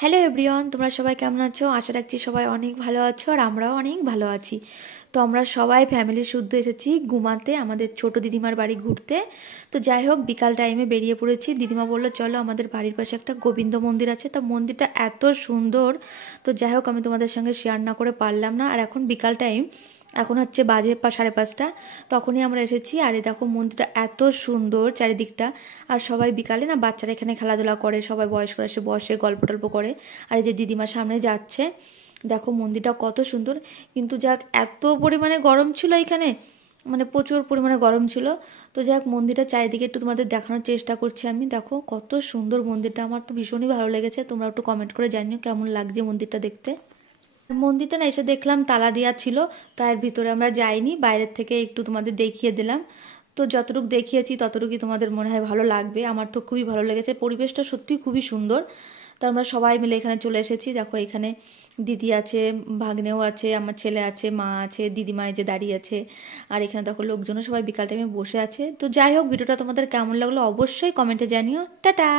Hello everyone, তোমরা সবাই কেমন আছো? আশা রাখছি সবাই অনেক ভালো আছো আর আমরাও অনেক ভালো আছি। তো আমরা সবাই ফ্যামিলি শুদ্ধ এসেছি ঘুমাতে আমাদের ছোট দিদিমার বাড়ি ঘুরতে। তো যাই হোক, বিকাল টাইমে বেরিয়ে পড়েছি। দিদিমা বললো চলো, আমাদের বাড়ির পাশে একটা গোবিন্দ মন্দির আছে। তো মন্দিরটা এত সুন্দর, তো যাই হোক আমি তোমাদের সঙ্গে শেয়ার না করে পারলাম না। আর এখন বিকাল টাইম, এখন হচ্ছে বাজে 5:30। তখনই আমরা এসেছি। আর এই দেখো, মন্দিরটা এত সুন্দর চারিদিকটা। আর সবাই বিকালে না, বাচ্চারা এখানে খেলাধুলা করে, সবাই বয়স্করা এসে বসে গল্প টল্প করে। আর এই যে দিদিমার সামনে যাচ্ছে, দেখো মন্দিরটা কত সুন্দর। কিন্তু যাক, এত পরিমাণে গরম ছিল এখানে, মানে প্রচুর পরিমাণে গরম ছিল। তো যাক, মন্দিরটা চারিদিকে একটু তোমাদের দেখানোর চেষ্টা করছি আমি। দেখো কত সুন্দর মন্দিরটা, আমার তো ভীষণই ভালো লেগেছে। তোমরা একটু কমেন্ট করে জানিও কেমন লাগছে মন্দিরটা দেখতে। মন্দিরটা না এসে দেখলাম তালা দেওয়া ছিল, তার ভিতরে আমরা যাইনি, বাইরের থেকে একটু তোমাদের দেখিয়ে দিলাম। তো যতটুকু দেখিয়েছি ততটুকুই তোমাদের মনে হয় ভালো লাগবে। আমার তো খুবই ভালো লেগেছে, পরিবেশটা সত্যিই খুবই সুন্দর। তো আমরা সবাই মিলে এখানে চলে এসেছি। দেখো এখানে দিদি আছে, ভাগ্নেও আছে, আমার ছেলে আছে, মা আছে, দিদিমা এই যে দাঁড়িয়ে আছে। আর এখানে দেখো লোকজনও সবাই বিকাল টাইমে বসে আছে। তো যাই হোক, ভিডিওটা তোমাদের কেমন লাগলো অবশ্যই কমেন্টে জানিও। টাটা।